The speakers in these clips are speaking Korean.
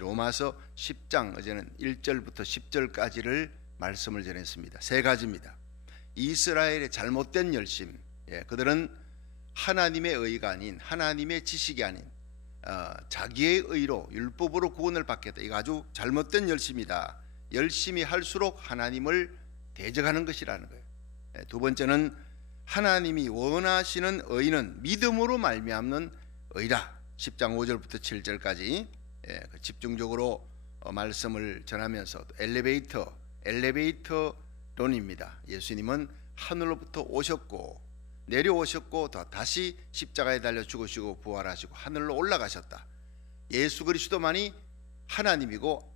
로마서 10장 어제는 1절부터 10절까지를 말씀을 전했습니다. 세 가지입니다. 이스라엘의 잘못된 열심, 그들은 하나님의 의가 아닌 하나님의 지식이 아닌 자기의 의로 율법으로 구원을 받겠다. 이거 아주 잘못된 열심이다. 열심히 할수록 하나님을 대적하는 것이라는 거예요. 두 번째는 하나님이 원하시는 의는 믿음으로 말미암는 의라. 10장 5절부터 7절까지 집중적으로 말씀을 전하면서 엘리베이터론입니다. 예수님은 하늘로부터 오셨고 내려오셨고 다시 십자가에 달려 죽으시고 부활하시고 하늘로 올라가셨다. 예수 그리스도만이 하나님이고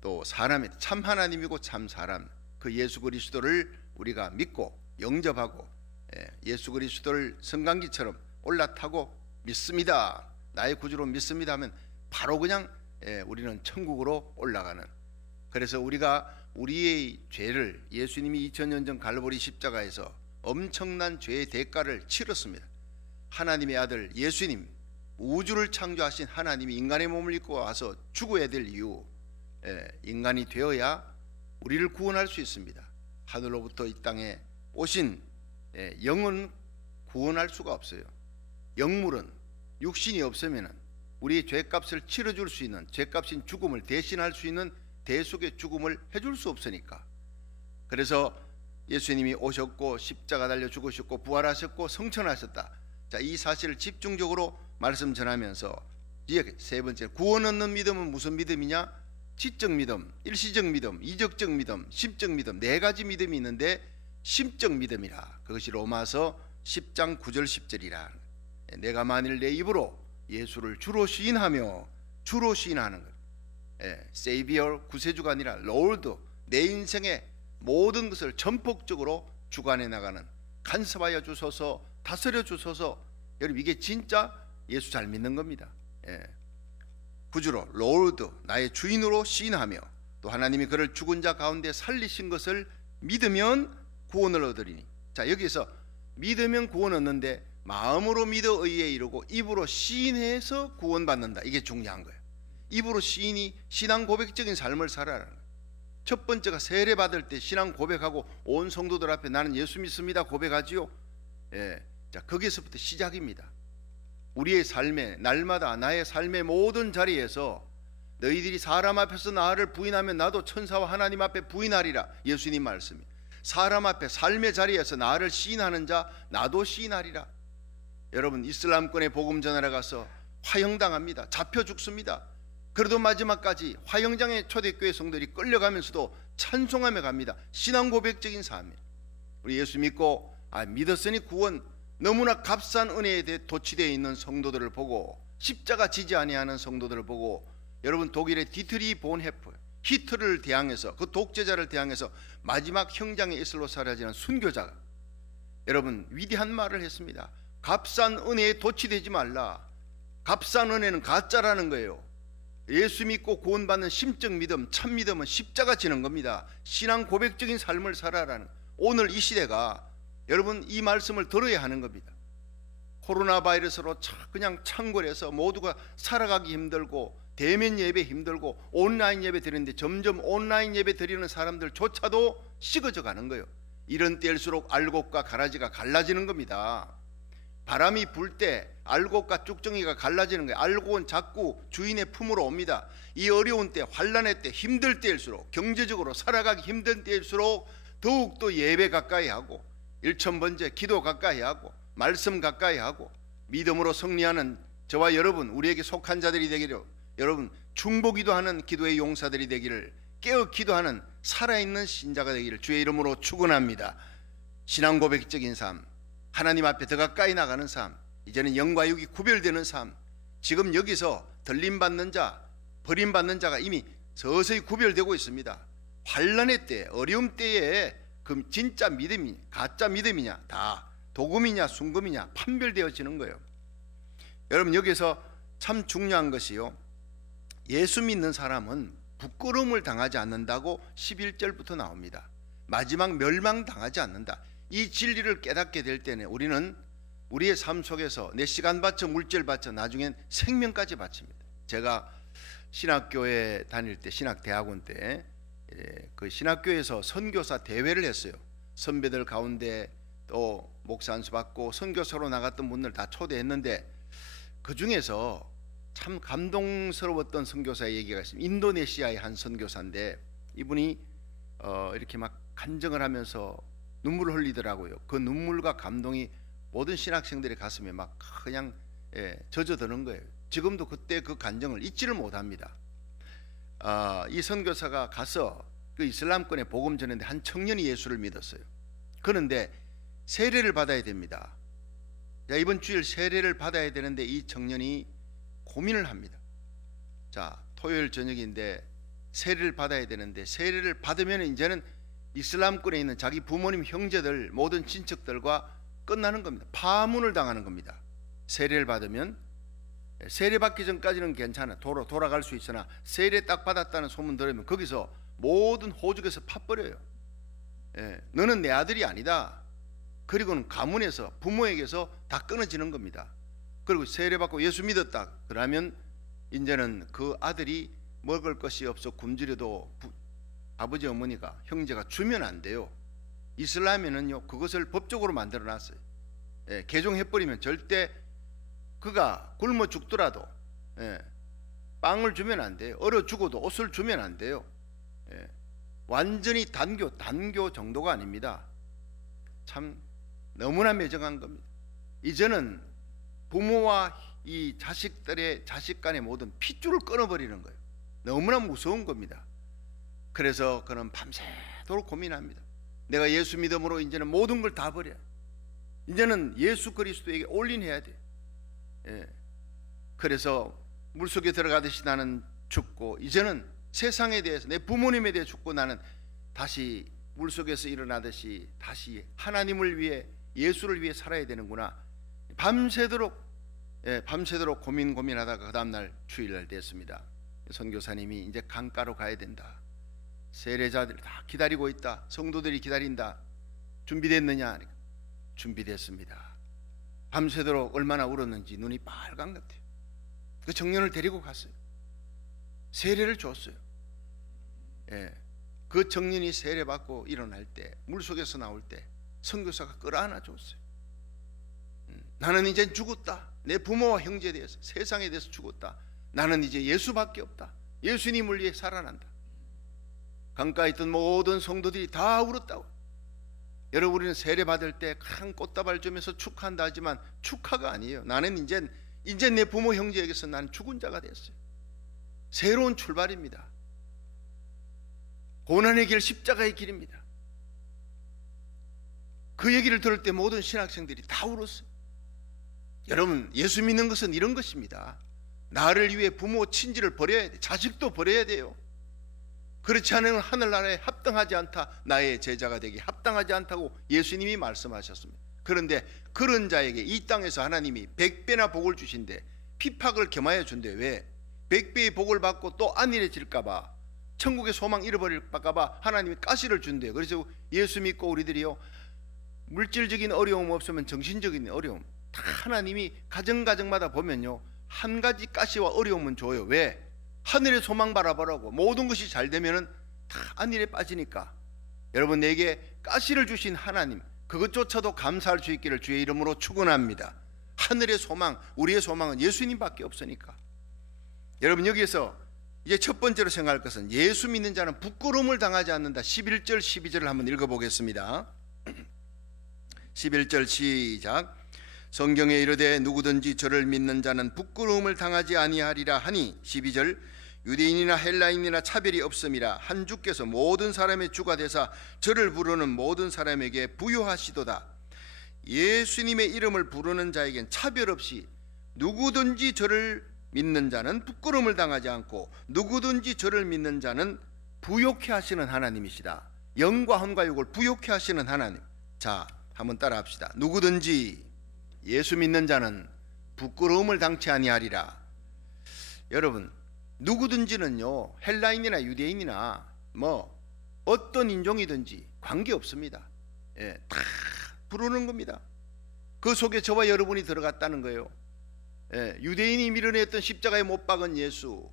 또 사람이다. 참 하나님이고 참 사람. 그 예수 그리스도를 우리가 믿고 영접하고 예수 그리스도를 성강기처럼 올라타고 믿습니다. 나의 구주로 믿습니다 하면 바로 그냥 우리는 천국으로 올라가는. 그래서 우리가 우리의 죄를 예수님이 2000년 전 갈보리 십자가에서 엄청난 죄의 대가를 치렀습니다. 하나님의 아들 예수님, 우주를 창조하신 하나님이 인간의 몸을 입고 와서 죽어야 될 이유, 인간이 되어야 우리를 구원할 수 있습니다. 하늘로부터 이 땅에 오신 영은 구원할 수가 없어요. 영물은 육신이 없으면 우리의 죄값을 치러줄 수 있는, 죄값인 죽음을 대신할 수 있는 대속의 죽음을 해줄 수 없으니까. 그래서 예수님이 오셨고 십자가 달려 죽으셨고 부활하셨고 성천하셨다. 자, 이 사실을 집중적으로 말씀 전하면서 이제 세 번째, 구원 얻는 믿음은 무슨 믿음이냐? 지적 믿음, 일시적 믿음, 이적적 믿음, 심적 믿음, 네 가지 믿음이 있는데 심적 믿음이라. 그것이 로마서 10장 9절 10절이라. 내가 만일 내 입으로 예수를 주로 시인하며, 주로 시인하는 것, 세이비어 구세주가 아니라 로드, 내 인생의 모든 것을 전폭적으로 주관해 나가는, 간섭하여 주소서, 다스려 주소서. 여러분, 이게 진짜 예수 잘 믿는 겁니다. 구주로, 로드, 나의 주인으로 시인하며, 또 하나님이 그를 죽은 자 가운데 살리신 것을 믿으면 구원을 얻으리니. 자, 여기서 믿으면 구원 얻는데 마음으로 믿어 의에 이르고 입으로 시인해서 구원받는다. 이게 중요한 거예요. 입으로 시인이 신앙 고백적인 삶을 살아라는 거예요. 첫 번째가 세례 받을 때 신앙 고백하고 온 성도들 앞에 나는 예수 믿습니다 고백하지요. 자, 거기서부터 시작입니다. 우리의 삶에, 날마다 나의 삶의 모든 자리에서 너희들이 사람 앞에서 나를 부인하면 나도 천사와 하나님 앞에 부인하리라. 예수님 말씀이. 사람 앞에 삶의 자리에서 나를 시인하는 자 나도 시인하리라. 여러분, 이슬람권에 복음 전하러 가서 화형당합니다. 잡혀 죽습니다. 그래도 마지막까지 화형장의 초대교회 성도들이 끌려가면서도 찬송하며 갑니다. 신앙 고백적인 삶이에요. 우리 예수 믿고 믿었으니 구원, 너무나 값싼 은혜에 대해 도취되어 있는 성도들을 보고, 십자가 지지 아니하는 성도들을 보고, 여러분, 독일의 디트리 본헤프, 히틀러를 대항해서, 그 독재자를 대항해서 마지막 형장에 이슬로 사라지는 순교자가 여러분 위대한 말을 했습니다. 값싼 은혜에 도취되지 말라. 값싼 은혜는 가짜라는 거예요. 예수 믿고 구원받는 심적 믿음, 참 믿음은 십자가 지는 겁니다. 신앙 고백적인 삶을 살아라는. 오늘 이 시대가 여러분 이 말씀을 들어야 하는 겁니다. 코로나 바이러스로 그냥 창궐해서 모두가 살아가기 힘들고, 대면 예배 힘들고, 온라인 예배 드리는데 점점 온라인 예배 드리는 사람들조차도 식어져 가는 거예요. 이런 때일수록 알곡과 가라지가 갈라지는 겁니다. 바람이 불 때 알곡과 쭉정이가 갈라지는 거예요. 알곡은 자꾸 주인의 품으로 옵니다. 이 어려운 때, 환난의 때, 힘들 때일수록, 경제적으로 살아가기 힘든 때일수록 더욱더 예배 가까이 하고, 일천번제 기도 가까이 하고, 말씀 가까이 하고, 믿음으로 승리하는 저와 여러분, 우리에게 속한 자들이 되기를, 여러분 중보기도 하는 기도의 용사들이 되기를, 깨어 기도하는 살아있는 신자가 되기를 주의 이름으로 축원합니다. 신앙 고백적인 삶, 하나님 앞에 더 가까이 나가는 삶, 이제는 영과 육이 구별되는 삶. 지금 여기서 들림받는 자, 버림받는 자가 이미 서서히 구별되고 있습니다. 환난의 때, 어려움 때에 그 진짜 믿음이 가짜 믿음이냐, 다 도금이냐 순금이냐 판별되어지는 거예요. 여러분, 여기서 참 중요한 것이요, 예수 믿는 사람은 부끄러움을 당하지 않는다고 11절부터 나옵니다. 마지막 멸망당하지 않는다. 이 진리를 깨닫게 될 때는 우리는 우리의 삶 속에서 내 시간 바쳐 물질 바쳐 나중엔 생명까지 바칩니다. 제가 신학교에 다닐 때, 신학대학원 때 그 신학교에서 선교사 대회를 했어요. 선배들 가운데 또 목사 안수 받고 선교사로 나갔던 분들 다 초대했는데, 그 중에서 참 감동스러웠던 선교사의 얘기가 있습니다. 인도네시아의 한 선교사인데 이분이 이렇게 막 간증을 하면서 눈물을 흘리더라고요. 그 눈물과 감동이 모든 신학생들의 가슴에 막 그냥 젖어드는 거예요. 지금도 그때 그 간증을 잊지를 못합니다. 이 선교사가 가서 그 이슬람권에 복음 전했는데 한 청년이 예수를 믿었어요. 그런데 세례를 받아야 됩니다. 이번 주일 세례를 받아야 되는데 이 청년이 고민을 합니다. 자, 토요일 저녁인데 세례를 받아야 되는데, 세례를 받으면 이제는 이슬람권에 있는 자기 부모님, 형제들, 모든 친척들과 끝나는 겁니다. 파문을 당하는 겁니다. 세례를 받으면. 세례 받기 전까지는 괜찮아, 돌아갈 수 있으나 세례 딱 받았다는 소문 들으면 거기서 모든 호적에서 팥버려요. 너는 내 아들이 아니다. 그리고는 가문에서, 부모에게서 다 끊어지는 겁니다. 그리고 세례 받고 예수 믿었다 그러면 이제는 그 아들이 먹을 것이 없어 굶주려도 아버지, 어머니가, 형제가 주면 안 돼요. 이슬람에는요 그것을 법적으로 만들어 놨어요. 개종해버리면 절대 그가 굶어 죽더라도 빵을 주면 안 돼요. 얼어 죽어도 옷을 주면 안 돼요. 완전히 단교 정도가 아닙니다. 참 너무나 매정한 겁니다. 이제는 부모와 이 자식 간의 모든 핏줄을 끊어버리는 거예요. 너무나 무서운 겁니다. 그래서 그는 밤새도록 고민합니다. 내가 예수 믿음으로 이제는 모든 걸 다 버려야, 이제는 예수 그리스도에게 올인해야 돼. 그래서 물속에 들어가듯이 나는 죽고, 이제는 세상에 대해서, 내 부모님에 대해 죽고, 나는 다시 물속에서 일어나듯이 다시 하나님을 위해, 예수를 위해 살아야 되는구나. 밤새도록 고민하다가 그 다음날 주일날 됐습니다. 선교사님이 이제 강가로 가야 된다. 세례자들 다 기다리고 있다. 성도들이 기다린다. 준비됐느냐? 준비됐습니다. 밤새도록 얼마나 울었는지 눈이 빨간 것 같아요. 그 청년을 데리고 갔어요. 세례를 줬어요. 그 청년이 세례 받고 일어날 때, 물속에서 나올 때 선교사가 끌어안아 줬어요. 나는 이제 죽었다. 내 부모와 형제에 대해서, 세상에 대해서 죽었다. 나는 이제 예수밖에 없다. 예수님을 위해 살아난다. 강가에 있던 모든 성도들이 다 울었다고. 여러분, 우리는 세례 받을 때 큰 꽃다발 주면서 축하한다 하지만 축하가 아니에요. 나는 이제 내 부모 형제에게서 나는 죽은 자가 됐어요. 새로운 출발입니다. 고난의 길, 십자가의 길입니다. 그 얘기를 들을 때 모든 신학생들이 다 울었어요. 여러분, 예수 믿는 것은 이런 것입니다. 나를 위해 부모, 친지를 버려야 돼. 자식도 버려야 돼요. 그렇지 않으면 하늘나라에 합당하지 않다. 나의 제자가 되기 합당하지 않다고 예수님이 말씀하셨습니다. 그런데 그런 자에게 이 땅에서 하나님이 100배나 복을 주신대, 핍박을 겸하여 준대. 왜? 100배의 복을 받고 또 안일해질까 봐, 천국의 소망 잃어버릴까 봐 하나님이 가시를 준대요. 그래서 예수 믿고 우리들이요, 물질적인 어려움 없으면 정신적인 어려움 다 하나님이 가정마다 보면요 한 가지 가시와 어려움은 줘요. 왜? 하늘의 소망 바라보라고. 모든 것이 잘 되면은 다 안일에 빠지니까. 여러분, 내게 가시를 주신 하나님, 그것조차도 감사할 수 있기를 주의 이름으로 축원합니다. 하늘의 소망, 우리의 소망은 예수님밖에 없으니까. 여러분, 여기에서 이제 첫 번째로 생각할 것은 예수 믿는 자는 부끄러움을 당하지 않는다. 11절 12절을 한번 읽어보겠습니다. 11절 시작. 성경에 이르되 누구든지 저를 믿는 자는 부끄러움을 당하지 아니하리라 하니, 12절 유대인이나 헬라인이나 차별이 없음이라. 한 주께서 모든 사람의 주가 되사 저를 부르는 모든 사람에게 부요하시도다. 예수님의 이름을 부르는 자에겐 차별 없이 누구든지 저를 믿는 자는 부끄러움을 당하지 않고, 누구든지 저를 믿는 자는 부요케 하시는 하나님이시다. 영과 혼과 육을 부요케 하시는 하나님. 자, 한번 따라 합시다. 누구든지 예수 믿는 자는 부끄러움을 당치 아니하리라. 여러분, 누구든지는요 헬라인이나 유대인이나 뭐 어떤 인종이든지 관계없습니다. 다 부르는 겁니다. 그 속에 저와 여러분이 들어갔다는 거예요. 유대인이 밀어냈던 십자가에 못 박은 예수,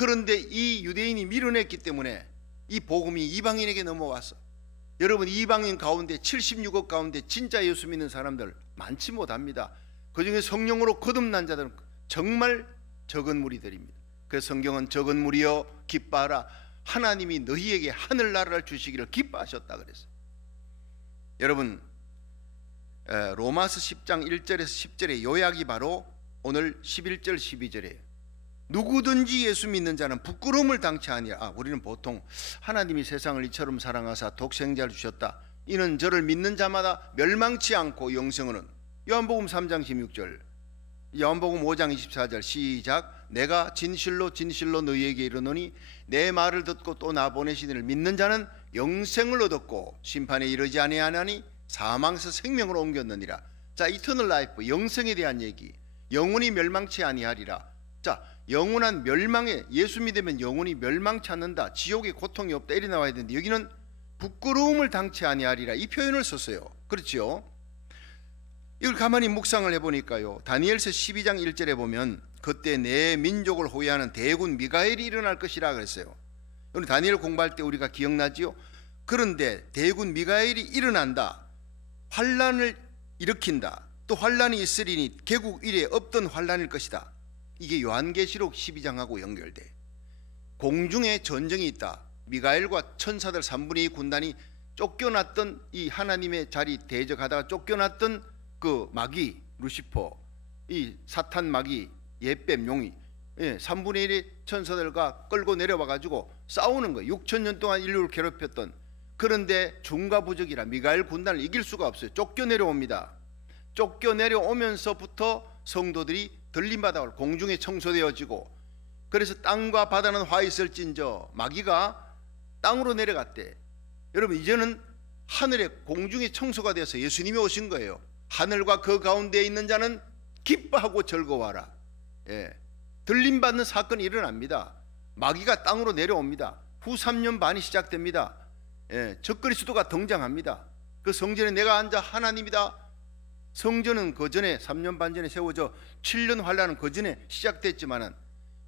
그런데 이 유대인이 밀어냈기 때문에 이 복음이 이방인에게 넘어왔어. 여러분, 이방인 가운데 76억 가운데 진짜 예수 믿는 사람들 많지 못합니다. 그중에 성령으로 거듭난 자들은 정말 적은 무리들입니다. 그래서 성경은 적은 무리여 기뻐하라, 하나님이 너희에게 하늘나라를 주시기를 기뻐하셨다 그랬어요. 여러분, 로마서 10장 1절에서 10절의 요약이 바로 오늘 11절 12절이에요. 누구든지 예수 믿는 자는 부끄러움을 당치 아니하라. 우리는 보통 하나님이 세상을 이처럼 사랑하사 독생자를 주셨다, 이는 저를 믿는 자마다 멸망치 않고 영생을 얻는. 요한복음 3장 16절, 요한복음 5장 24절 시작. 내가 진실로 진실로 너희에게 이르노니 내 말을 듣고 또 나 보내신 이를 믿는 자는 영생을 얻었고 심판에 이르지 아니하나니 사망에서 생명으로 옮겼느니라. 자, 이터널 라이프, 영생에 대한 얘기. 영원히 멸망치 아니하리라. 자, 영원한 멸망에, 예수 믿으면 영원히 멸망치 않는다, 지옥에 고통이 없다, 이리 나와야 되는데 여기는 부끄러움을 당치 아니하리라, 이 표현을 썼어요. 그렇죠? 이걸 가만히 묵상을 해보니까요, 다니엘서 12장 1절에 보면 그때 내 민족을 호위하는 대군 미가엘이 일어날 것이라 그랬어요. 오늘 다니엘 공부할 때 우리가 기억나지요? 그런데 대군 미가엘이 일어난다, 환란을 일으킨다, 또 환란이 있으리니 개국 이래 없던 환란일 것이다. 이게 요한계시록 12장하고 연결돼. 공중에 전쟁이 있다. 미가엘과 천사들 3분의 2 군단이 쫓겨났던, 이 하나님의 자리 대적하다가 쫓겨났던 그 마귀 루시퍼, 이 사탄 마귀 옛뱀 용이 3분의 1의 천사들과 끌고 내려와 가지고 싸우는 거예요. 6,000년 동안 인류를 괴롭혔던. 그런데 중과부적이라 미가엘 군단을 이길 수가 없어요. 쫓겨내려옵니다. 쫓겨내려오면서부터 성도들이 들림받아 공중에 청소되어지고, 그래서 땅과 바다는 화 있을진저 마귀가 땅으로 내려갔대. 여러분, 이제는 하늘에 공중에 청소가 돼서 예수님이 오신 거예요. 하늘과 그 가운데에 있는 자는 기뻐하고 즐거워하라. 들림받는 사건이 일어납니다. 마귀가 땅으로 내려옵니다. 후 3년 반이 시작됩니다. 적그리스도가 등장합니다. 그 성전에 내가 앉아 하나님이다. 성전은 그 전에 3년 반 전에 세워져 7년 환란은 그 전에 시작됐지만은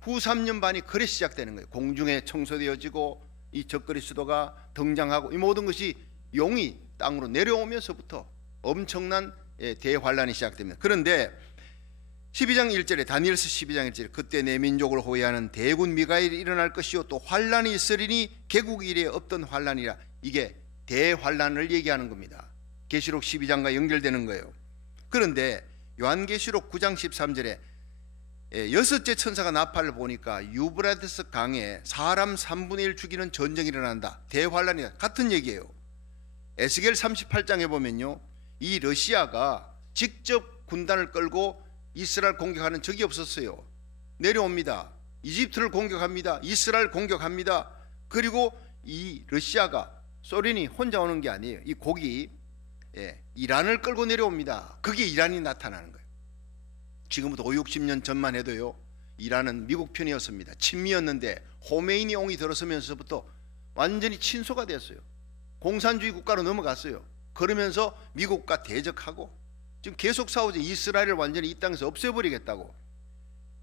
후 3년 반이 그래 시작되는 거예요. 공중에 청소되어지고 이 적그리스도가 등장하고, 이 모든 것이 용이 땅으로 내려오면서부터 엄청난 대환란이 시작됩니다. 그런데 12장 1절에, 다니엘서 12장 1절에 그때 내 민족을 호위하는 대군 미가엘이 일어날 것이요 또 환란이 있으리니 개국 이래 없던 환란이라. 이게 대환란을 얘기하는 겁니다. 계시록 12장과 연결되는 거예요. 그런데 요한계시록 9장 13절에 여섯째 천사가 나팔을 보니까 유브라데스 강에 사람 3분의 1 죽이는 전쟁이 일어난다, 대환란이 같은 얘기예요. 에스겔 38장에 보면요, 이 러시아가 직접 군단을 끌고 이스라엘 공격하는 적이 없었어요. 내려옵니다. 이집트를 공격합니다. 이스라엘 공격합니다. 그리고 이 러시아가, 소련이 혼자 오는 게 아니에요. 이 곡이 이란을 끌고 내려옵니다. 그게 이란이 나타나는 거예요. 지금부터 50-60년 전만 해도요, 이란은 미국 편이었습니다. 친미였는데 호메이니 옹이 들어서면서부터 완전히 친소가 됐어요. 공산주의 국가로 넘어갔어요. 그러면서 미국과 대적하고 지금 계속 싸우죠. 이스라엘을 완전히 이 땅에서 없애버리겠다고.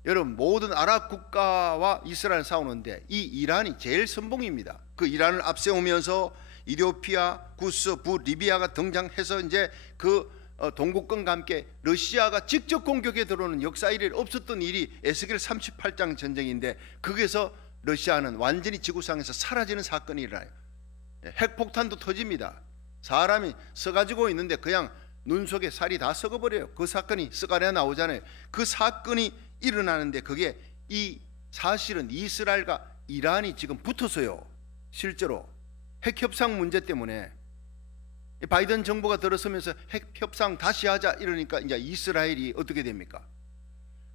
여러분, 모든 아랍 국가와 이스라엘 싸우는데 이 이란이 제일 선봉입니다. 그 이란을 앞세우면서 이디오피아, 구스, 리비아가 등장해서 이제 그 동국권과 함께 러시아가 직접 공격에 들어오는 역사 이래 없었던 일이 에스겔 38장 전쟁인데, 거기서 러시아는 완전히 지구상에서 사라지는 사건이 일어나요. 핵폭탄도 터집니다. 사람이 써가지고 있는데 그냥 눈 속에 살이 다 썩어버려요. 그 사건이 썩어내 나오잖아요. 그 사건이 일어나는데 그게 이 사실은 이스라엘과 이란이 지금 붙어서요, 실제로 핵협상 문제 때문에 바이든 정부가 들어서면서 핵협상 다시 하자 이러니까 이제 이스라엘이 어떻게 됩니까?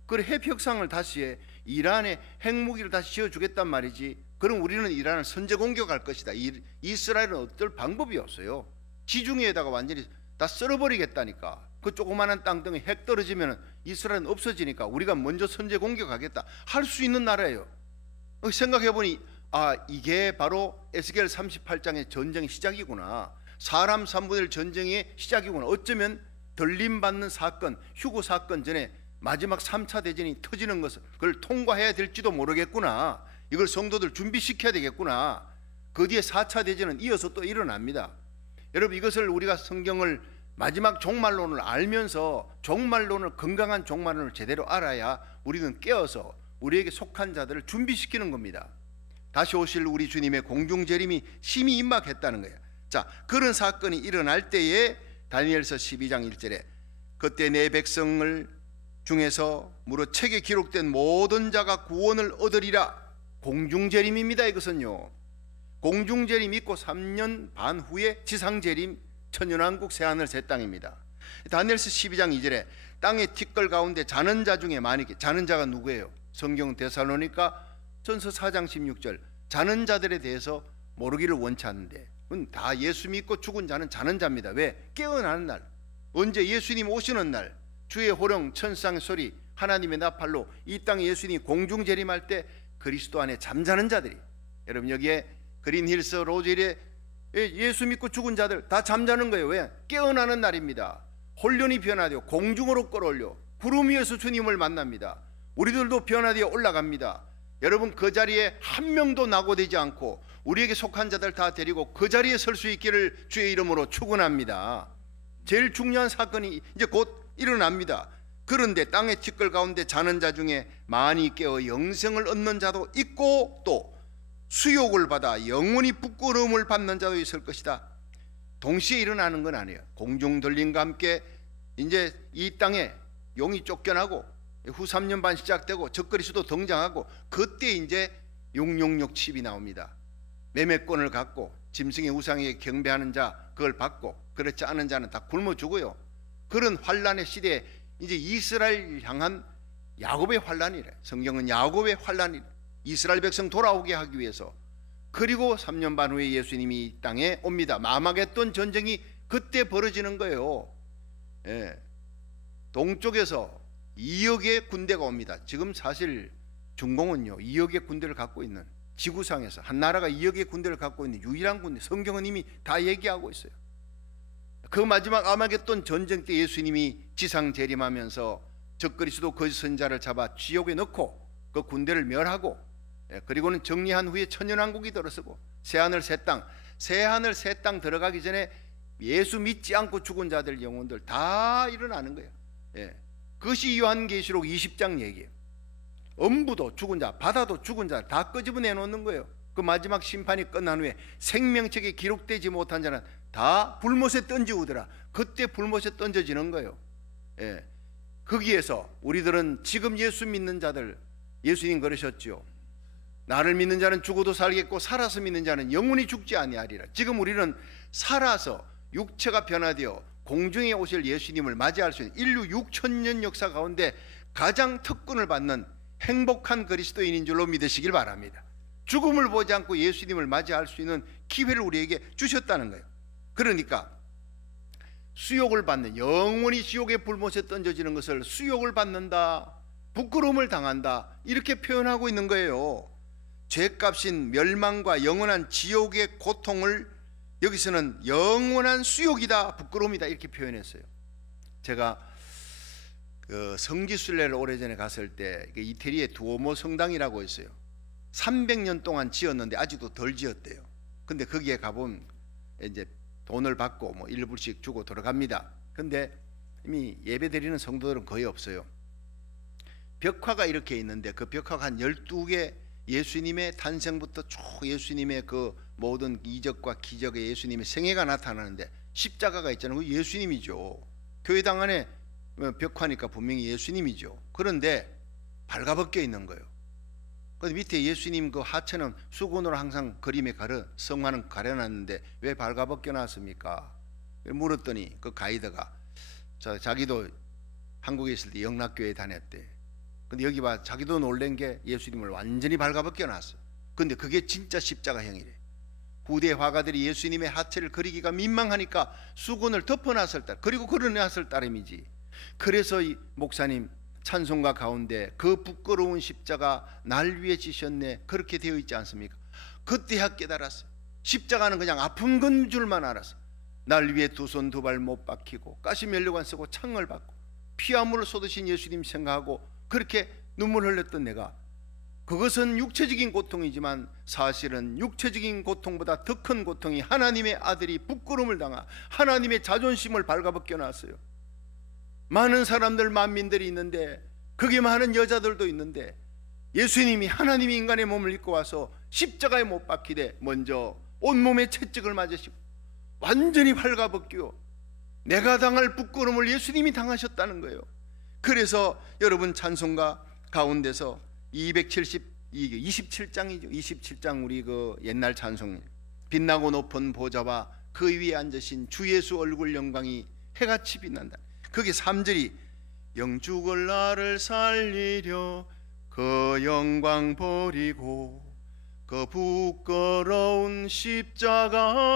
그래, 핵협상을 다시 해. 이란에 핵무기를 다시 지어주겠단 말이지. 그럼 우리는 이란을 선제 공격할 것이다. 이스라엘은 어떨 방법이 없어요. 지중해에다가 완전히 다 썰어버리겠다니까. 그 조그마한 땅덩이 핵 떨어지면 이스라엘은 없어지니까 우리가 먼저 선제 공격하겠다 할 수 있는 나라예요. 생각해보니 이게 바로 에스겔 38장의 전쟁의 시작이구나. 사람 3분의 1 전쟁의 시작이구나. 어쩌면 들림받는 사건, 휴고 사건 전에 마지막 3차 대전이 터지는 것을 그걸 통과해야 될지도 모르겠구나. 이걸 성도들 준비시켜야 되겠구나. 그 뒤에 4차 대전은 이어서 또 일어납니다. 여러분, 이것을 우리가 성경을 마지막 종말론을 알면서 종말론을, 건강한 종말론을 제대로 알아야 우리는 깨어서 우리에게 속한 자들을 준비시키는 겁니다. 다시 오실 우리 주님의 공중재림이 심히 임박했다는 거예요. 자, 그런 사건이 일어날 때에 다니엘서 12장 1절에 그때 내 백성을 중에서 무릇 책에 기록된 모든 자가 구원을 얻으리라. 공중재림입니다. 이것은요, 공중재림 있고 3년 반 후에 지상재림, 천년왕국, 새하늘 새 땅입니다. 다니엘서 12장 2절에 땅의 티끌 가운데 자는 자 중에 많이, 자는 자가 누구예요? 성경 데살로니가 전서 4장 16절, 자는 자들에 대해서 모르기를 원치 않는데 다 예수 믿고 죽은 자는 자는 자입니다. 왜? 깨어나는 날, 언제? 예수님 오시는 날, 주의 호령, 천상의 소리, 하나님의 나팔로 이 땅에 예수님이 공중재림할 때 그리스도 안에 잠자는 자들이, 여러분 여기에 그린힐스, 로즈힐에 예수 믿고 죽은 자들 다 잠자는 거예요. 왜? 깨어나는 날입니다. 혼련이 변화되어 공중으로 끌어올려 구름 위에서 주님을 만납니다. 우리들도 변화되어 올라갑니다. 여러분, 그 자리에 한 명도 낙오되지 않고 우리에게 속한 자들 다 데리고 그 자리에 설 수 있기를 주의 이름으로 축원합니다. 제일 중요한 사건이 이제 곧 일어납니다. 그런데 땅의 티끌 가운데 자는 자 중에 많이 깨어 영생을 얻는 자도 있고 또 수욕을 받아 영원히 부끄러움을 받는 자도 있을 것이다. 동시에 일어나는 건 아니에요. 공중 들림과 함께 이제 이 땅에 용이 쫓겨나고 후 3년 반 시작되고 적그리스도 등장하고 그때 이제 666 칩이 나옵니다. 매매권을 갖고 짐승의 우상에게 경배하는 자 그걸 받고, 그렇지 않은 자는 다 굶어 죽어요. 그런 환란의 시대에 이제 이스라엘 향한 야곱의 환란이래. 성경은 야곱의 환란이래. 이스라엘 백성 돌아오게 하기 위해서. 그리고 3년 반 후에 예수님이 이 땅에 옵니다. 마마겟돈 전쟁이 그때 벌어지는 거예요. 예. 동쪽에서 2억의 군대가 옵니다. 지금 사실 중공은요 2억의 군대를 갖고 있는, 지구상에서 한 나라가 2억의 군대를 갖고 있는 유일한 군대, 성경은 이미 다 얘기하고 있어요. 그 마지막 아마겟돈 전쟁 때 예수님이 지상 재림하면서 적그리스도 거짓 선자를 잡아 지옥에 넣고 그 군대를 멸하고, 그리고는 정리한 후에 천년왕국이 들어서고 새하늘 새 땅, 새하늘 새 땅 들어가기 전에 예수 믿지 않고 죽은 자들 영혼들 다 일어나는 거예요. 예. 그것이 요한계시록 20장 얘기예요. 엄부도 죽은 자, 바다도 죽은 자 다 끄집어내 놓는 거예요. 그 마지막 심판이 끝난 후에 생명책에 기록되지 못한 자는 다 불못에 던지우더라. 그때 불못에 던져지는 거예요. 예. 거기에서 우리들은 지금 예수 믿는 자들, 예수님 그러셨죠. 나를 믿는 자는 죽어도 살겠고 살아서 믿는 자는 영원히 죽지 아니하리라. 지금 우리는 살아서 육체가 변화되어 공중에 오실 예수님을 맞이할 수 있는 인류 6천년 역사 가운데 가장 특권을 받는 행복한 그리스도인인 줄로 믿으시길 바랍니다. 죽음을 보지 않고 예수님을 맞이할 수 있는 기회를 우리에게 주셨다는 거예요. 그러니까 수욕을 받는, 영원히 지옥의 불못에 던져지는 것을 수욕을 받는다, 부끄러움을 당한다, 이렇게 표현하고 있는 거예요. 죄값인 멸망과 영원한 지옥의 고통을 여기서는 영원한 수욕이다, 부끄러움이다, 이렇게 표현했어요. 제가 그 성지순례를 오래전에 갔을 때 이태리에 두오모 성당이라고 있어요. 300년 동안 지었는데 아직도 덜 지었대요. 근데 거기에 가보면 이제 돈을 받고 뭐 1불씩 주고 들어갑니다. 근데 이미 예배 드리는 성도들은 거의 없어요. 벽화가 이렇게 있는데 그 벽화가 한 12개, 예수님의 탄생부터 쭉 예수님의 그 모든 이적과 기적의 예수님의 생애가 나타나는데 십자가가 있잖아요. 그 예수님이죠. 교회당 안에 벽화니까 분명히 예수님이죠. 그런데 발가벗겨 있는 거예요. 그 밑에 예수님 그 하체는 수건으로 항상 그림에 성화는 가려놨는데 왜 발가벗겨 놨습니까? 물었더니 그 가이드가 자기도 한국에 있을 때 영락교회 다녔대. 근데 여기 봐, 자기도 놀란 게 예수님을 완전히 발가벗겨 놨어. 근데 그게 진짜 십자가형이래. 후대 화가들이 예수님의 하체를 그리기가 민망하니까 수건을 덮어놨을 따름, 그리고 그려놨을 따름이지. 그래서 이 목사님 찬송가 가운데 그 부끄러운 십자가 날 위해 지셨네, 그렇게 되어 있지 않습니까? 그때야 깨달았어요. 십자가는 그냥 아픈 건 줄만 알았어. 날 위해 두 손 두 발 못 박히고 가시면류관 쓰고 창을 받고 피와 물을 쏟으신 예수님 생각하고 그렇게 눈물 흘렸던 내가 그것은 육체적인 고통이지만 사실은 육체적인 고통보다 더 큰 고통이 하나님의 아들이 부끄러움을 당하 하나님의 자존심을 발가벗겨 놨어요. 많은 사람들, 만민들이 있는데, 거기에 많은 여자들도 있는데, 예수님이 하나님이 인간의 몸을 입고 와서 십자가에 못 박히되 먼저 온몸에 채찍을 맞으시고 완전히 발가벗기고 내가 당할 부끄러움을 예수님이 당하셨다는 거예요. 그래서 여러분 찬송가 가운데서 27장이죠. 27장 우리 그 옛날 찬송, 빛나고 높은 보좌와 그 위에 앉으신 주 예수 얼굴 영광이 해같이 빛난다. 거기 3절이 영죽을 나를 살리려 그 영광 버리고 그 부끄러운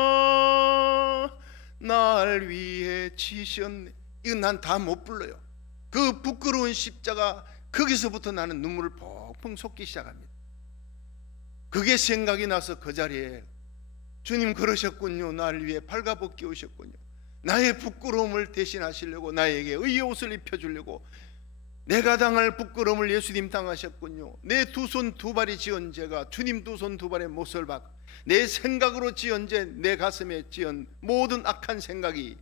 십자가 날 위해 지셨네. 이건 난 다 못 불러요. 그 부끄러운 십자가, 거기서부터 나는 눈물을 펑펑 쏟기 시작합니다. 그게 생각이 나서 그 자리에 주님 그러셨군요. 나를 위해 발가벗기 오셨군요. 나의 부끄러움을 대신하시려고, 나에게 의의 옷을 입혀주려고 내가 당할 부끄러움을 예수님 당하셨군요. 내 두 손 두 발이 지은 죄가 주님 두 손 두 발의 못을 박고, 내 생각으로 지은 죄, 내 가슴에 지은 모든 악한 생각이,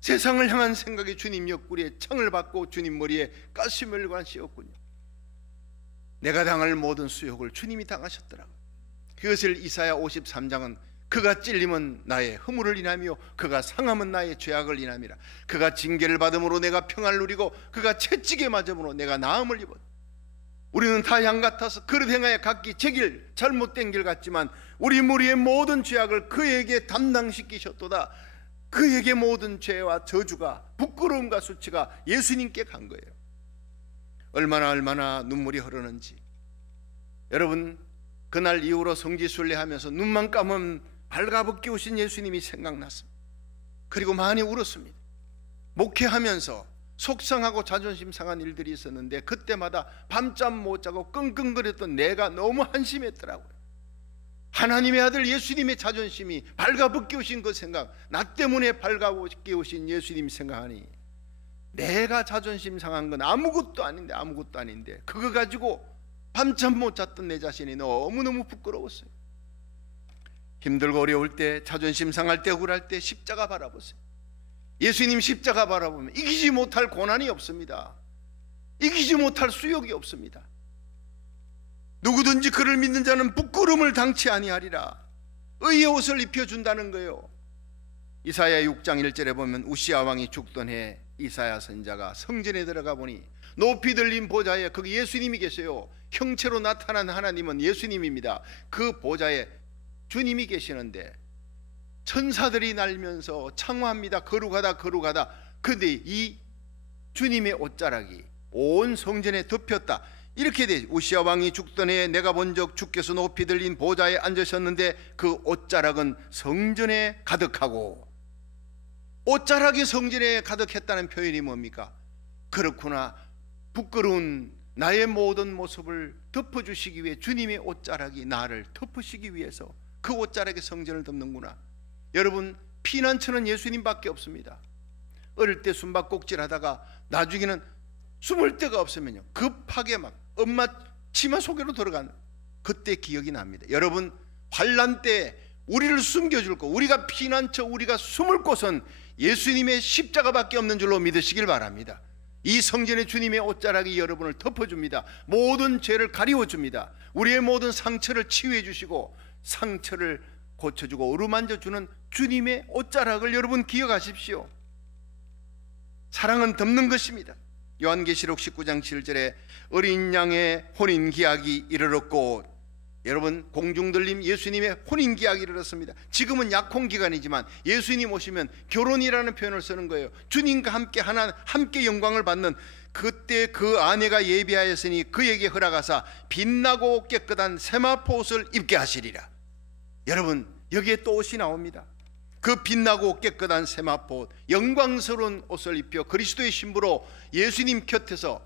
세상을 향한 생각이 주님 옆구리에 창을 받고 주님 머리에 가시멜관 씌웠군요. 내가 당할 모든 수욕을 주님이 당하셨더라고요. 그것을 이사야 53장은 그가 찔림은 나의 허물을 인하며 그가 상함은 나의 죄악을 인함이라. 그가 징계를 받음으로 내가 평안을 누리고 그가 채찍에 맞음으로 내가 나음을 입었다. 우리는 다 양 같아서 그릇 행하여 각기 제 길, 잘못된 길 같지만 우리 무리의 모든 죄악을 그에게 담당시키셨도다. 그에게 모든 죄와 저주가, 부끄러움과 수치가 예수님께 간 거예요. 얼마나 눈물이 흐르는지. 여러분, 그날 이후로 성지순례하면서 눈만 감으면 발가벗기 오신 예수님이 생각났습니다. 그리고 많이 울었습니다. 목회하면서 속상하고 자존심 상한 일들이 있었는데 그때마다 밤잠 못 자고 끙끙거렸던 내가 너무 한심했더라고요. 하나님의 아들 예수님의 자존심이 발가벗기 오신 그 생각, 나 때문에 발가벗기 오신 예수님 생각하니 내가 자존심 상한 건 아무것도 아닌데 그거 가지고 밤잠 못 잤던 내 자신이 너무너무 부끄러웠어요. 힘들고 어려울 때, 자존심 상할 때, 억울할 때 십자가 바라보세요. 예수님 십자가 바라보면 이기지 못할 고난이 없습니다. 이기지 못할 수욕이 없습니다. 누구든지 그를 믿는 자는 부끄러움을 당치 아니하리라. 의의 옷을 입혀준다는 거예요. 이사야 6장 1절에 보면 우시아 왕이 죽던 해 이사야 선지자가 성전에 들어가 보니 높이 들린 보좌에 거기 예수님이 계세요. 형체로 나타난 하나님은 예수님입니다. 그 보좌에 주님이 계시는데 천사들이 날면서 창화합니다. 거룩하다 거룩하다. 그런데 이 주님의 옷자락이 온 성전에 덮였다. 이렇게 돼. 우시아 왕이 죽던 해에 내가 본적 주께서 높이 들린 보좌에 앉으셨는데 그 옷자락은 성전에 가득하고, 옷자락이 성전에 가득했다는 표현이 뭡니까? 그렇구나. 부끄러운 나의 모든 모습을 덮어주시기 위해 주님의 옷자락이 나를 덮으시기 위해서 그 옷자락에 성전을 덮는구나. 여러분, 피난처는 예수님밖에 없습니다. 어릴 때 숨바꼭질 하다가 나중에는 숨을 데가 없으면요 급하게 막 엄마 치마 속으로 들어가는 그때 기억이 납니다. 여러분, 환난 때 우리를 숨겨줄 거, 우리가 피난처, 우리가 숨을 곳은 예수님의 십자가밖에 없는 줄로 믿으시길 바랍니다. 이 성전의 주님의 옷자락이 여러분을 덮어줍니다. 모든 죄를 가리워줍니다. 우리의 모든 상처를 치유해 주시고 상처를 고쳐주고 어루만져주는 주님의 옷자락을 여러분 기억하십시오. 사랑은 덮는 것입니다. 요한계시록 19장 7절에 어린 양의 혼인기약이 이르렀고, 여러분, 공중들림 예수님의 혼인기약이 이르렀습니다. 지금은 약혼기간이지만 예수님 오시면 결혼이라는 표현을 쓰는 거예요. 주님과 함께 영광을 받는 그때 그 아내가 예비하였으니 그에게 허락하사 빛나고 깨끗한 세마포 옷을 입게 하시리라. 여러분, 여기에 또 옷이 나옵니다. 그 빛나고 깨끗한 세마포 옷, 영광스러운 옷을 입혀 그리스도의 신부로 예수님 곁에서,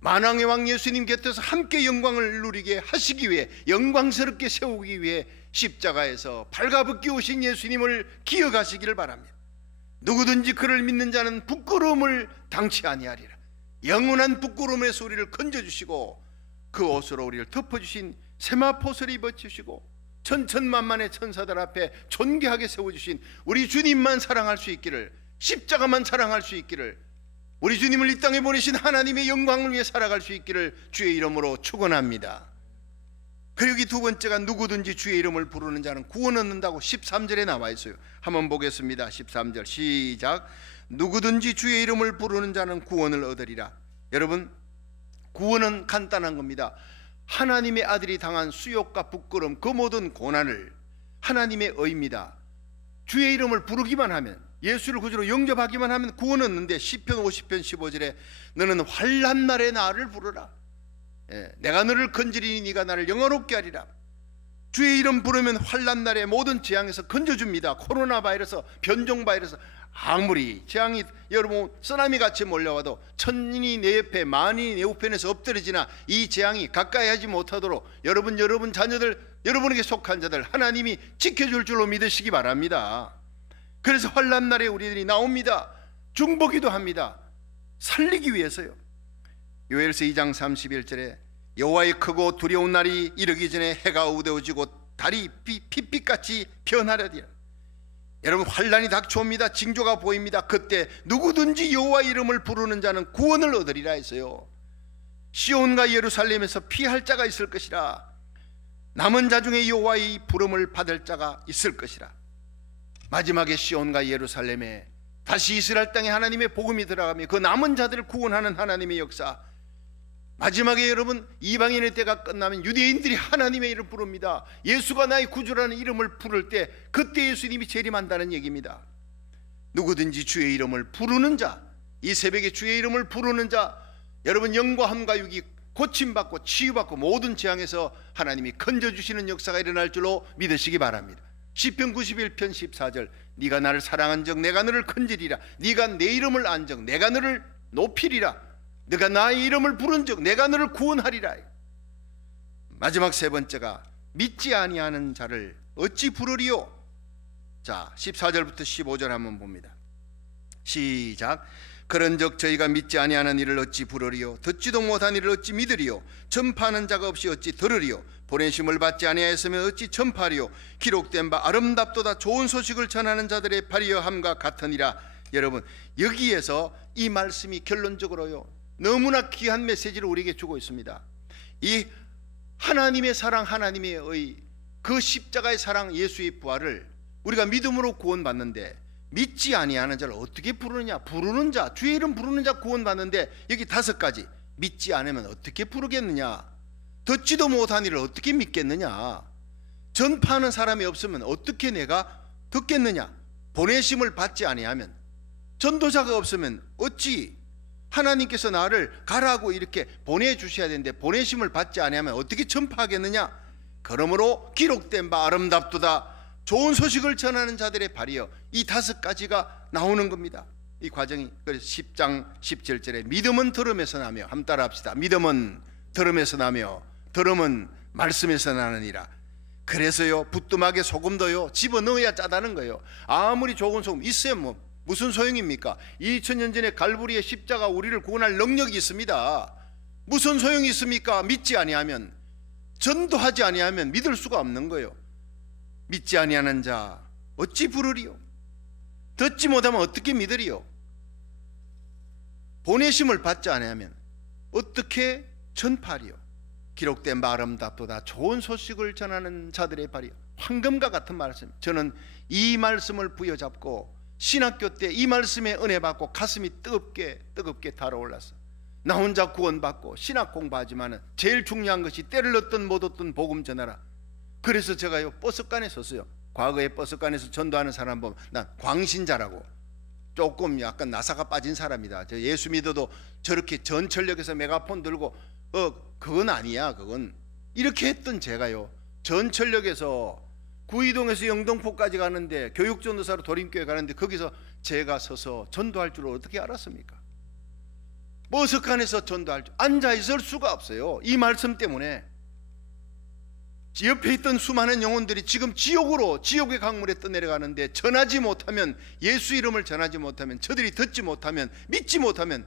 만왕의 왕 예수님 곁에서 함께 영광을 누리게 하시기 위해, 영광스럽게 세우기 위해 십자가에서 발가벗기 오신 예수님을 기억하시기를 바랍니다. 누구든지 그를 믿는 자는 부끄러움을 당치 아니하리라. 영원한 부끄러움의 소리를 건져주시고 그 옷으로 우리를 덮어주신 세마포스를 입어주시고 천천만만의 천사들 앞에 존귀하게 세워주신 우리 주님만 사랑할 수 있기를, 십자가만 사랑할 수 있기를, 우리 주님을 이 땅에 보내신 하나님의 영광을 위해 살아갈 수 있기를 주의 이름으로 축원합니다. 그리고 이 두 번째가 누구든지 주의 이름을 부르는 자는 구원 얻는다고 13절에 나와 있어요. 한번 보겠습니다. 13절 시작. 누구든지 주의 이름을 부르는 자는 구원을 얻으리라. 여러분, 구원은 간단한 겁니다. 하나님의 아들이 당한 수욕과 부끄러움, 그 모든 고난을 하나님의 의입니다. 주의 이름을 부르기만 하면, 예수를 구주로 영접하기만 하면 구원 얻는데, 시편 50편 15절에 너는 환난 날에 나를 부르라. 내가 너를 건지리니 네가 나를 영화롭게 하리라. 주의 이름 부르면 환난 날에 모든 재앙에서 건져줍니다. 코로나 바이러스, 변종 바이러스, 아무리 재앙이 여러분 쓰나미 같이 몰려와도 천인이 내 옆에 만인이 내 우편에서 엎드려지나 이 재앙이 가까이 하지 못하도록 여러분 자녀들, 여러분에게 속한 자들 하나님이 지켜줄 줄로 믿으시기 바랍니다. 그래서 환난 날에 우리들이 나옵니다. 중보기도 합니다. 살리기 위해서요. 요엘서 2장 31절에 여호와의 크고 두려운 날이 이르기 전에 해가 우대어지고 달이 핏빛같이 변하려니라. 여러분, 환난이 닥쳐옵니다. 징조가 보입니다. 그때 누구든지 여호와 이름을 부르는 자는 구원을 얻으리라 했어요. 시온과 예루살렘에서 피할 자가 있을 것이라. 남은 자 중에 여호와의 부름을 받을 자가 있을 것이라. 마지막에 시온과 예루살렘에 다시 이스라엘 땅에 하나님의 복음이 들어가며 그 남은 자들을 구원하는 하나님의 역사, 마지막에 여러분 이방인의 때가 끝나면 유대인들이 하나님의 이름을 부릅니다. 예수가 나의 구주라는 이름을 부를 때 그때 예수님이 재림한다는 얘기입니다. 누구든지 주의 이름을 부르는 자, 이 새벽에 주의 이름을 부르는 자, 여러분 영과 함과 육이 고침받고 치유받고 모든 재앙에서 하나님이 건져주시는 역사가 일어날 줄로 믿으시기 바랍니다. 시편 91편 14절 네가 나를 사랑한즉 내가 너를 건지리라. 네가 내 이름을 안즉 내가 너를 높이리라. 네가 나의 이름을 부른즉 내가 너를 구원하리라. 마지막 세 번째가 믿지 아니하는 자를 어찌 부르리요? 자, 14절부터 15절 한번 봅니다. 시작. 그런즉 저희가 믿지 아니하는 이를 어찌 부르리요? 듣지도 못한 이를 어찌 믿으리요? 전파하는 자가 없이 어찌 들으리요? 보내심을 받지 아니하였으면 어찌 전파하리요? 기록된 바 아름답도다 좋은 소식을 전하는 자들의 발이여 함과 같으니라. 여러분, 여기에서 이 말씀이 결론적으로요 너무나 귀한 메시지를 우리에게 주고 있습니다. 이 하나님의 사랑, 하나님의 의, 그 십자가의 사랑, 예수의 부활을 우리가 믿음으로 구원받는데 믿지 아니하는 자를 어떻게 부르느냐? 부르는 자, 주의 이름 부르는 자 구원받는데 여기 5가지. 믿지 않으면 어떻게 부르겠느냐? 듣지도 못한 이를 어떻게 믿겠느냐? 전파하는 사람이 없으면 어떻게 내가 듣겠느냐? 보내심을 받지 아니하면, 전도자가 없으면 어찌 하나님께서 나를 가라고 이렇게 보내주셔야 되는데 보내심을 받지 아니하면 어떻게 전파하겠느냐? 그러므로 기록된 바 아름답도다 좋은 소식을 전하는 자들의 발이여. 이 5가지가 나오는 겁니다. 이 과정이. 그래서 10장 17절에 믿음은 들음에서 나며, 한번 따라 합시다. 믿음은 들음에서 나며 들음은 말씀에서 나느니라. 그래서요 부뚜막에 소금도요 집어넣어야 짜다는 거예요. 아무리 좋은 소금 있으면 무슨 소용입니까? 2000년 전에 갈보리의 십자가 우리를 구원할 능력이 있습니다. 무슨 소용이 있습니까? 믿지 아니하면, 전도하지 아니하면 믿을 수가 없는 거예요. 믿지 아니하는 자 어찌 부르리요? 듣지 못하면 어떻게 믿으리요? 보내심을 받지 아니하면 어떻게 전파하리요? 기록된 바 아름답도다 좋은 소식을 전하는 자들의 발이요. 황금과 같은 말씀. 저는 이 말씀을 부여잡고 신학교 때 이 말씀에 은혜 받고 가슴이 뜨겁게 달아올랐어. 나 혼자 구원받고 신학 공부하지만은 제일 중요한 것이 때를 얻든 못 얻든 복음 전하라. 그래서 제가요 버스간에 섰어요. 과거에 버스간에서 전도하는 사람 보면 난 광신자라고, 조금 약간 나사가 빠진 사람이다. 저 예수 믿어도 저렇게 전철역에서 메가폰 들고 그건 아니야. 그건 이렇게 했던 제가요 전철역에서 구이동에서 영등포까지 가는데 교육전도사로 도림교회 가는데 거기서 제가 서서 전도할 줄 어떻게 알았습니까? 버스간에서 전도할 줄 앉아 있을 수가 없어요. 이 말씀 때문에 옆에 있던 수많은 영혼들이 지금 지옥의 강물에 떠내려가는데, 전하지 못하면, 예수 이름을 전하지 못하면, 저들이 듣지 못하면, 믿지 못하면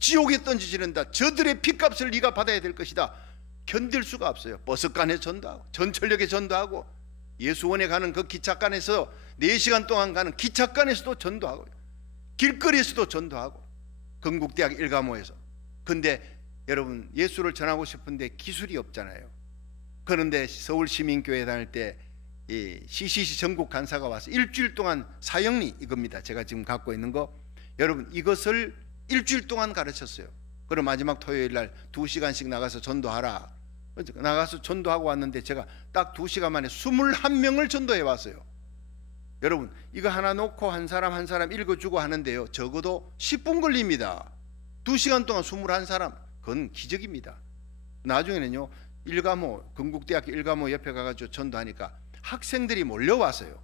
지옥에 던지지는다. 저들의 핏값을 네가 받아야 될 것이다. 견딜 수가 없어요. 버스간에 전도하고 전철역에 전도하고 예수원에 가는 그 기차간에서 4시간 동안 가는 기차간에서도 전도하고 길거리에서도 전도하고 건국대학 일가모에서. 근데 여러분 예수를 전하고 싶은데 기술이 없잖아요. 그런데 서울시민교회 다닐 때 이 CCC 전국 간사가 와서 일주일 동안 사형리 이겁니다. 제가 지금 갖고 있는 거. 여러분 이것을 일주일 동안 가르쳤어요. 그럼 마지막 토요일 날 2시간씩 나가서 전도하라. 나가서 전도하고 왔는데 제가 딱 2시간 만에 21명을 전도해 왔어요. 여러분 이거 하나 놓고 한 사람 한 사람 읽어주고 하는데요, 적어도 10분 걸립니다. 2시간 동안 21사람. 그건 기적입니다. 나중에는요, 일가모 건국대학교 일가모 옆에 가가지고 전도하니까 학생들이 몰려왔어요.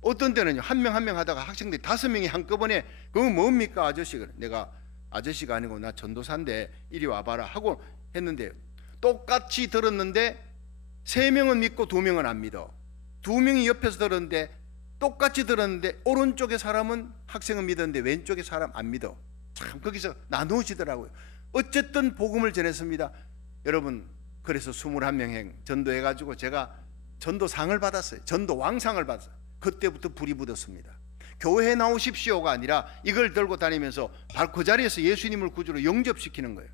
어떤 때는요, 한 명 한 명 하다가 학생들이 5명이 한꺼번에 그거 뭡니까 아저씨? 내가 아저씨가 아니고 나 전도사인데 이리 와봐라 하고 했는데, 똑같이 들었는데 3명은 믿고 2명은 안 믿어. 2명이 옆에서 들었는데 똑같이 들었는데 오른쪽의 사람은 학생은 믿었는데 왼쪽의 사람 안 믿어. 참 거기서 나누어지더라고요. 어쨌든 복음을 전했습니다. 여러분 그래서 21명 전도해가지고 제가 전도상을 받았어요. 전도왕상을 받았어요. 그때부터 불이 붙었습니다. 교회에 나오십시오가 아니라 이걸 들고 다니면서 바로 그 자리에서 예수님을 구주로 영접시키는 거예요.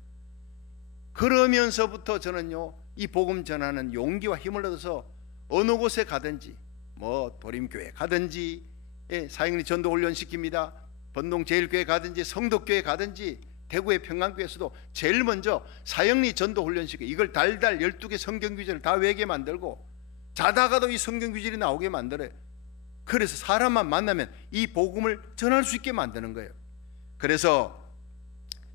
그러면서부터 저는요, 이 복음 전하는 용기와 힘을 얻어서 어느 곳에 가든지, 뭐 도림교회 가든지, 사형리 전도 훈련 시킵니다. 번동제일교회 가든지 성덕교회 가든지 대구의 평강교회에서도 제일 먼저 사형리 전도 훈련 시켜, 이걸 달달 12개 성경 규절을 다 외게 만들고 자다가도 이 성경 규절이 나오게 만들어요. 그래서 사람만 만나면 이 복음을 전할 수 있게 만드는 거예요. 그래서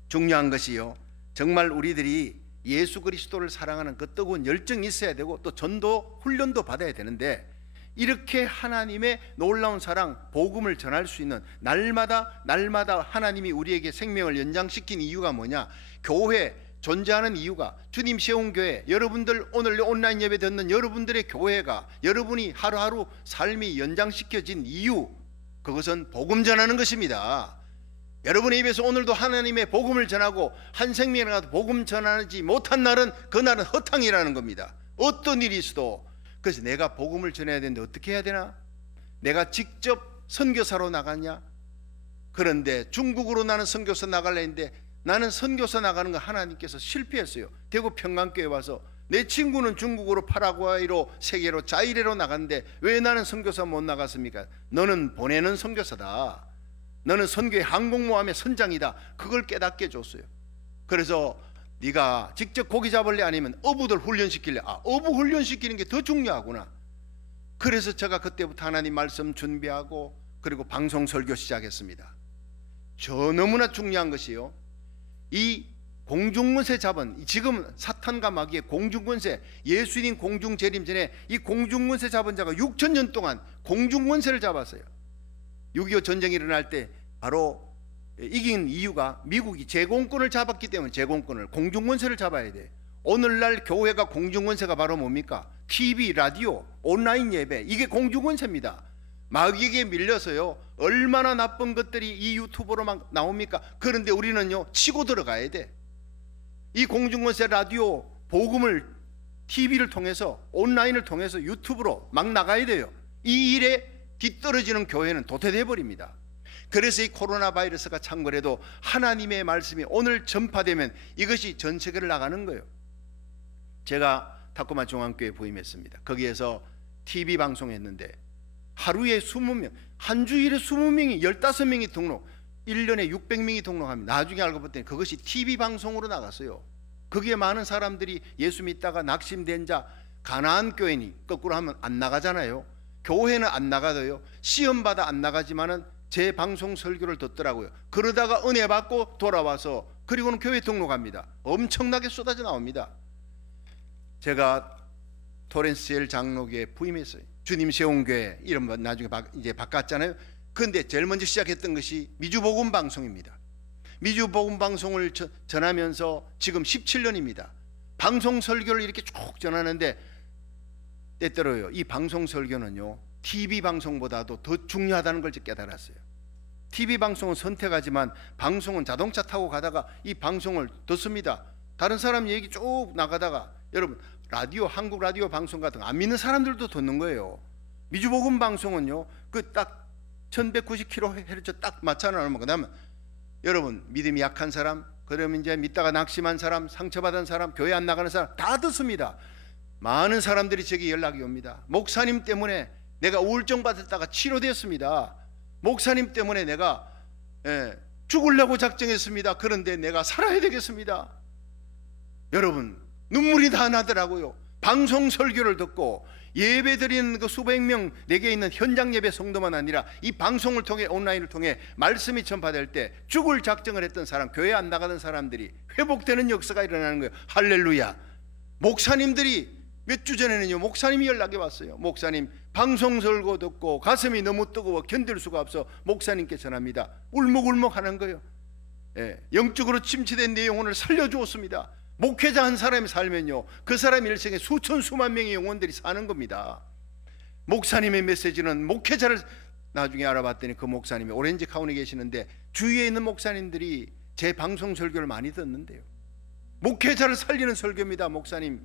중요한 것이요, 정말 우리들이 예수 그리스도를 사랑하는 그 뜨거운 열정이 있어야 되고 또 전도 훈련도 받아야 되는데, 이렇게 하나님의 놀라운 사랑, 복음을 전할 수 있는 날마다 하나님이 우리에게 생명을 연장시킨 이유가 뭐냐? 교회 존재하는 이유가, 주님 세운 교회, 여러분들 오늘 온라인 예배 듣는 여러분들의 교회가, 여러분이 하루하루 삶이 연장시켜진 이유, 그것은 복음 전하는 것입니다. 여러분의 입에서 오늘도 하나님의 복음을 전하고 한 생명이라도 복음 전하지 못한 날은 그날은 허탕이라는 겁니다. 어떤 일이 있어도. 그래서 내가 복음을 전해야 되는데 어떻게 해야 되나? 내가 직접 선교사로 나갔냐? 그런데 중국으로 나는 선교사 나갈래 했는데 나는 선교사 나가는 거 하나님께서 실패했어요. 대구 평강교회 와서 내 친구는 중국으로 파라과이로 세계로 자이레로 나갔는데 왜 나는 선교사 못 나갔습니까? 너는 보내는 선교사다. 너는 선교의 항공모함의 선장이다. 그걸 깨닫게 줬어요. 그래서 네가 직접 고기 잡을래 아니면 어부들 훈련시킬래? 어부 훈련시키는 게 더 중요하구나. 그래서 제가 그때부터 하나님 말씀 준비하고 그리고 방송 설교 시작했습니다. 저 너무나 중요한 것이요, 이 공중권세 잡은, 지금 사탄과 마귀의 공중권세, 예수님 공중재림 전에 이 공중권세 잡은 자가 6,000년 동안 공중권세를 잡았어요. 6.25 전쟁이 일어날 때 바로 이긴 이유가 미국이 제공권을 잡았기 때문에, 제공권을, 공중권세를 잡아야 돼. 오늘날 교회가 공중권세가 바로 뭡니까? TV, 라디오, 온라인 예배, 이게 공중권세입니다. 마귀에게 밀려서요, 얼마나 나쁜 것들이 이 유튜브로 막 나옵니까? 그런데 우리는요, 치고 들어가야 돼. 이 공중권세, 라디오, 복음을 TV를 통해서, 온라인을 통해서 유튜브로 막 나가야 돼요. 이 일에 뒤떨어지는 교회는 도태돼 버립니다. 그래서 이 코로나 바이러스가 창궐해도 하나님의 말씀이 오늘 전파되면 이것이 전 세계를 나가는 거예요. 제가 타코마 중앙교회 부임했습니다. 거기에서 TV 방송했는데 하루에 20명, 한 주일에 20명이, 15명이 등록, 1년에 600명이 등록합니다. 나중에 알고 봤더니 그것이 TV 방송으로 나갔어요. 거기에 많은 사람들이 예수 믿다가 낙심된 자, 가나안 교회니 거꾸로 하면 안 나가잖아요. 교회는 안 나가도요, 시험받아 안 나가지만은 제 방송 설교를 듣더라고요. 그러다가 은혜 받고 돌아와서 그리고는 교회 등록합니다. 엄청나게 쏟아져 나옵니다. 제가 토렌스엘 장로교회 부임했어요. 주님 세운 교회 이름 나중에 이제 바꿨잖아요. 그런데 제일 먼저 시작했던 것이 미주복음 방송입니다. 미주복음 방송을 전하면서 지금 17년입니다. 방송 설교를 이렇게 쭉 전하는데 때때로요, 이 방송 설교는요, TV 방송보다도 더 중요하다는 걸 깨달았어요. TV 방송은 선택하지만 방송은 자동차 타고 가다가 이 방송을 듣습니다. 다른 사람 얘기 쭉 나가다가 여러분 라디오, 한국 라디오 방송 같은 거 안 믿는 사람들도 듣는 거예요. 미주복음 방송은요 그 딱 1190kHz 딱 맞춰놓으면, 그다음에 여러분 믿음이 약한 사람, 그러면 이제 믿다가 낙심한 사람, 상처받은 사람, 교회 안 나가는 사람 다 듣습니다. 많은 사람들이 제게 연락이 옵니다. 목사님 때문에 내가 우울증 받았다가 치료됐습니다. 목사님 때문에 내가 죽으려고 작정했습니다. 그런데 내가 살아야 되겠습니다. 여러분 눈물이 다 나더라고요. 방송 설교를 듣고 예배 드리는 그 수백 명 내게 있는 현장 예배 성도만 아니라 이 방송을 통해, 온라인을 통해 말씀이 전파될 때 죽을 작정을 했던 사람, 교회 안 나가던 사람들이 회복되는 역사가 일어나는 거예요. 할렐루야. 목사님들이 몇 주 전에는요 목사님이 연락이 왔어요. 목사님 방송 설교 듣고 가슴이 너무 뜨거워 견딜 수가 없어 목사님께 전합니다. 울먹울먹 하는 거예요. 영적으로 침체된 내 영혼을 살려주었습니다. 목회자 한 사람이 살면요 그 사람 일생에 수천 수만 명의 영혼들이 사는 겁니다. 목사님의 메시지는, 목회자를 나중에 알아봤더니 그 목사님이 오렌지 카운티에 계시는데 주위에 있는 목사님들이 제 방송 설교를 많이 듣는데요, 목회자를 살리는 설교입니다. 목사님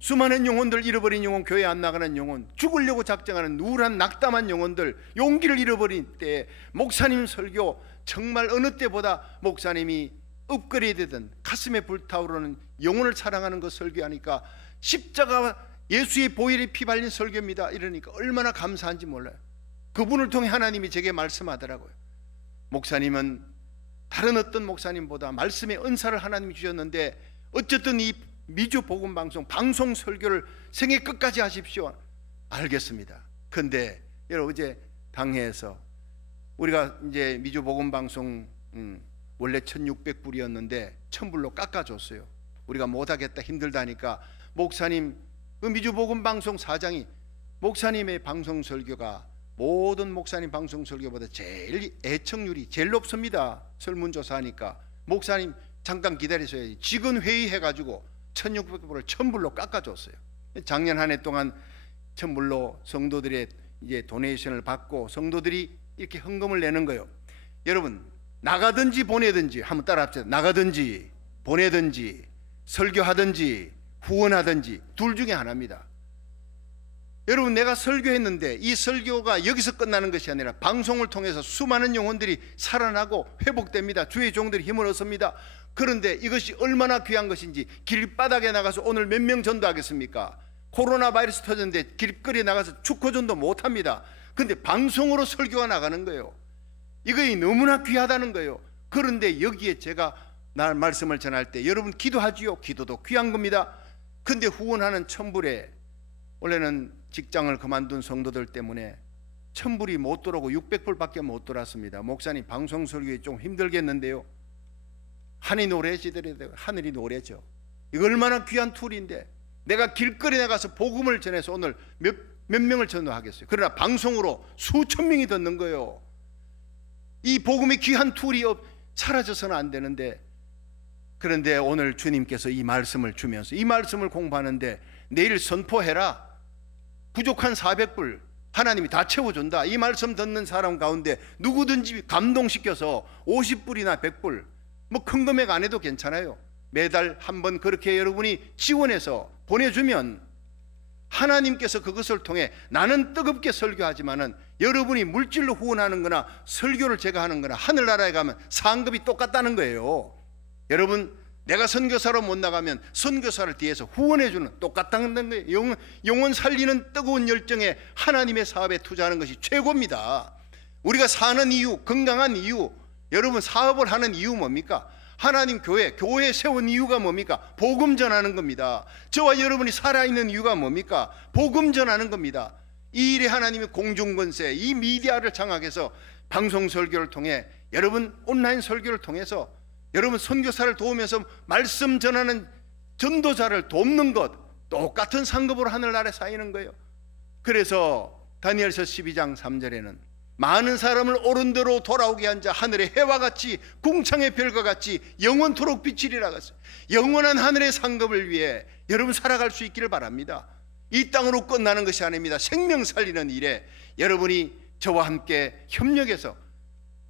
수많은 영혼들, 잃어버린 영혼, 교회 안 나가는 영혼, 죽으려고 작정하는 우울한 낙담한 영혼들, 용기를 잃어버린 때 목사님 설교 정말 어느 때보다 목사님이 업그레이드된 가슴에 불타오르는 영혼을 사랑하는 그 설교하니까 십자가 예수의 보혈이 피 발린 설교입니다. 이러니까 얼마나 감사한지 몰라요. 그분을 통해 하나님이 제게 말씀하더라고요. 목사님은 다른 어떤 목사님보다 말씀의 은사를 하나님이 주셨는데 어쨌든 이 미주 복음 방송 설교를 생애 끝까지 하십시오. 알겠습니다. 근데 여러분 어제 당회에서 우리가 이제 미주 복음 방송 원래 1600불이었는데 1000불로 깎아줬어요. 우리가 못하겠다, 힘들다니까 목사님, 그 미주 복음 방송 사장이 목사님의 방송 설교가 모든 목사님 방송 설교보다 제일 애청률이 제일 높습니다. 설문조사하니까 목사님 잠깐 기다리셔야 직원 회의해가지고 1600불을 1000불로 깎아줬어요. 작년 한 해 동안 1000불로 성도들의 이제 도네이션을 받고 성도들이 이렇게 헌금을 내는 거예요. 여러분 나가든지 보내든지 한번 따라합시다. 나가든지 보내든지 설교하든지 후원하든지 둘 중에 하나입니다. 여러분 내가 설교했는데 이 설교가 여기서 끝나는 것이 아니라 방송을 통해서 수많은 영혼들이 살아나고 회복됩니다. 주의 종들이 힘을 얻습니다. 그런데 이것이 얼마나 귀한 것인지, 길바닥에 나가서 오늘 몇 명 전도하겠습니까? 코로나 바이러스 터졌는데 길거리에 나가서 축구전도 못합니다. 그런데 방송으로 설교가 나가는 거예요. 이것이 너무나 귀하다는 거예요. 그런데 여기에 제가 날 말씀을 전할 때 여러분 기도하지요. 기도도 귀한 겁니다. 근데 후원하는 1000불에 원래는 직장을 그만둔 성도들 때문에 1000불이 못 들어오고 600불밖에 못 들어왔습니다. 목사님 방송 설교에 좀 힘들겠는데요. 하늘이 노래지더라도 하늘이 노래죠. 이거 얼마나 귀한 툴인데 내가 길거리에 나가서 복음을 전해서 오늘 몇 명을 전도하겠어요. 그러나 방송으로 수천 명이 듣는 거예요. 이 복음의 귀한 툴이 사라져서는 안 되는데, 그런데 오늘 주님께서 이 말씀을 주면서 이 말씀을 공부하는데 내일 선포해라. 부족한 400불 하나님이 다 채워준다. 이 말씀 듣는 사람 가운데 누구든지 감동시켜서 50불이나 100불 뭐 큰 금액 안 해도 괜찮아요. 매달 한 번 그렇게 여러분이 지원해서 보내주면 하나님께서 그것을 통해 나는 뜨겁게 설교하지만은 여러분이 물질로 후원하는 거나 설교를 제가 하는 거나 하늘나라에 가면 상급이 똑같다는 거예요. 여러분 내가 선교사로 못 나가면 선교사를 뒤에서 후원해주는 똑같다는 거예요. 영혼 살리는 뜨거운 열정에 하나님의 사업에 투자하는 것이 최고입니다. 우리가 사는 이유, 건강한 이유, 여러분 사업을 하는 이유 뭡니까? 하나님 교회 세운 이유가 뭡니까? 복음 전하는 겁니다. 저와 여러분이 살아있는 이유가 뭡니까? 복음 전하는 겁니다. 이 일에 하나님의 공중권세, 이 미디어를 장악해서 방송 설교를 통해, 여러분 온라인 설교를 통해서 여러분 선교사를 도우면서 말씀 전하는 전도자를 돕는 것, 똑같은 상급으로 하늘나라에 쌓이는 거예요. 그래서 다니엘서 12장 3절에는 많은 사람을 옳은 대로 돌아오게 한 자 하늘의 해와 같이 궁창의 별과 같이 영원토록 비치리라 했어요. 영원한 하늘의 상급을 위해 여러분 살아갈 수 있기를 바랍니다. 이 땅으로 끝나는 것이 아닙니다. 생명 살리는 일에 여러분이 저와 함께 협력해서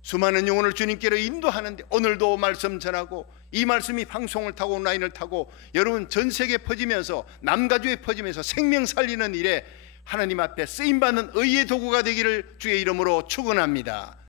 수많은 영혼을 주님께로 인도하는데 오늘도 말씀 전하고 이 말씀이 방송을 타고 온라인을 타고 여러분 전 세계에 퍼지면서 남가주에 퍼지면서 생명 살리는 일에 하나님 앞에 쓰임받는 의의 도구가 되기를 주의 이름으로 축원합니다.